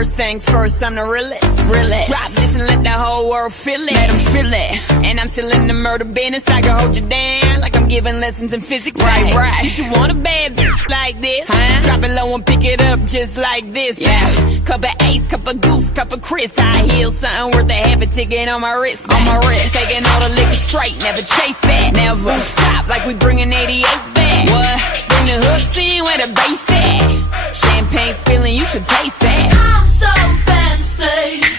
First things first, I'm the realest. Drop this and let the whole world feel it. Let them feel it. And I'm still in the murder business. I can hold you down like I'm giving lessons in physics. Right. You should want a bad like this. Drop it low and pick it up just like this. Yeah. Cup of Ace, cup of Goose, cup of Chris. I heal something worth a half a ticket on my wrist. Taking all the liquor straight, never chase that. Never stop like we bringing 88 back. What? Bring the hooks in where the bass at. Champagne spilling, you should taste that. I'm so fancy.